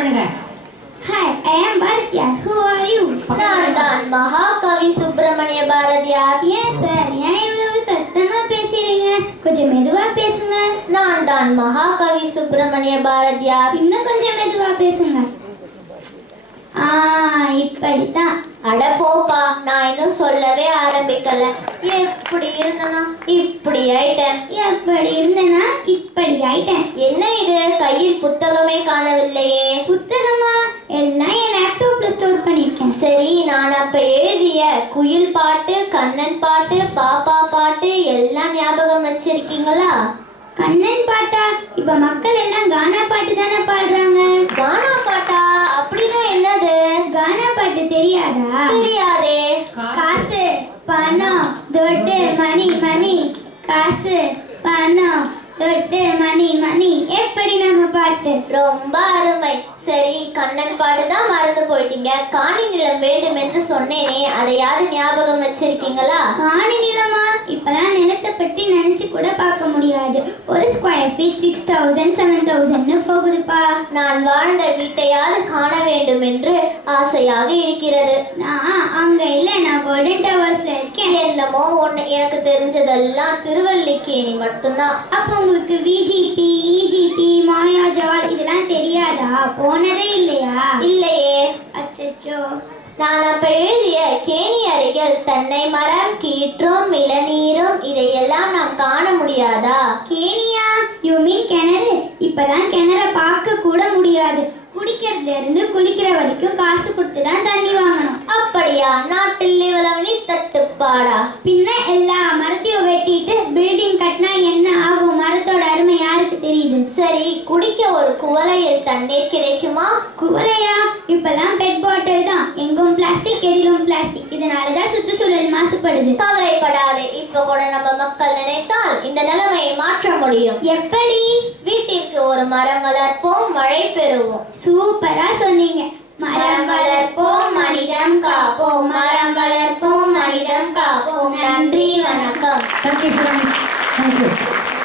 பண்ணுங்க. Hi, I am Bharatya. Who are you? நான் தான் மகாகவி சுப்பிரமணிய பாரதியார். Yes sir. ஏன் இவ்வளவு சத்தமா பேசுறீங்க? கொஞ்சம் மெதுவா பேசுங்க. நான் தான் மகாகவி சுப்பிரமணிய பாரதியார். இன்னும் கொஞ்சம் மெதுவா பேசுங்க. இப்படித்தான். அட போப்பா, நான் இன்னும் சொல்லவே ஆரம்பிக்கல. எப்படி இருந்தனா இப்படி ஆயிட்டேன். எப்படி இருந்தனா இப்படி ஆயிட்டேன். என்ன இது, கையில் புத்தகமே காணவில்லையே. புத்தகமா? எல்லாம் என் லேப்டாப்ல ஸ்டோர் பண்ணிருக்கேன். சரி, நான் அப்ப எழுதிய குயில் பாட்டு, கண்ணன் பாட்டு, பாப்பா பாட்டு எல்லாம் ஞாபகம் வச்சிருக்கீங்களா? கண்ணன் பாட்டா? இப்ப மக்கள் எல்லாம் கானா பாட்டு தானே பாடுறாங்க. கானா பாட்டா? அப்படின்னா என்னது? கானா பாட்டு தெரியாதா? தெரியாதே. காசு பணம் தொட்டு மணி மணி, காசு பணம் தொட்டு மணி மணி, எப்படி நம்ம பாட்டு? ரொம்ப அருமை. சரி, கண்ணன் பாட்டு தான் மறந்து போயிட்டீங்க. காணி நிலம் வேண்டும் என்று சொன்னேனே, அதையாவது ஞாபகம் வச்சிருக்கீங்களா? காணி நிலமா? இப்பதான் நிலத்தை பற்றி நினைச்சு கூட பார்க்க முடியாது. ஒரு ஸ்கொயர் ஃபீட் 6000 7000 போகுதுப்பா. நான் வாழ்ந்த வீட்டையாவது காண வேண்டும் என்று ஆசையாக இருக்கிறது. நான் அங்க இல்ல, நான் கோல்டன் டவர்ஸ்ல இருக்கேன். என்னமோ ஒண்ணு, எனக்கு தெரிஞ்சதெல்லாம் திருவல்லிக்கேணி மட்டும்தான். அப்போ உங்களுக்கு விஜிபி இஜிபி மாயாஜால் இதெல்லாம் தெரியாதா? போனதே இல்லையா? இல்லையே. அச்சச்சோ. நான் அப்ப எழுதிய கேணி அருகில் தென்னை மரம், கீற்றும், இளநீரும் இதையெல்லாம் நாம் காண முடியாதா? கேணியா? யூ மீன் கிணறு? இப்பதான் கிணற பார்க்க கூட முடியாது. குடிக்கிறதுல இருந்து குளிக்கிற வரைக்கும் காசு கொடுத்து தான் தண்ணி வாங்கணும். அப்படியா? நாட்டில் இவ்வளவு நீர் தட்டுப்பாடா? பின்ன எல்லா மரத்தையும் வெட்டிட்டு பில்டிங் கட்டினா என்ன ஆகும்? மரத்தோட அருமை யாருக்கு தெரியுது? சரி, குடிக்க ஒரு குவளையில் தண்ணீர் கிடைக்குமா? குவளையா? இப்பெல்லாம் பெட் பாட்டில் தான். எங்கும் பிளாஸ்டிக், எதிலும் பிளாஸ்டிக். இதனாலதான் சுற்றுச்சூழல் மாசுபடுது. கவலைப்படாதே, இப்ப கூட நம்ம மக்கள் நினைத்தால் இந்த நிலைமையை மாற்ற முடியும். எப்படி? வீட்டிற்கு ஒரு மரம் வளர்ப்போம், மழை பெறுவோம். சூப்பரா சொன்னீங்க. மரம் வளர்ப்போம், மனிதம் காப்போம். மரம் வளர்ப்போம், மனிதம் காப்போம். நன்றி, வணக்கம். Thank you for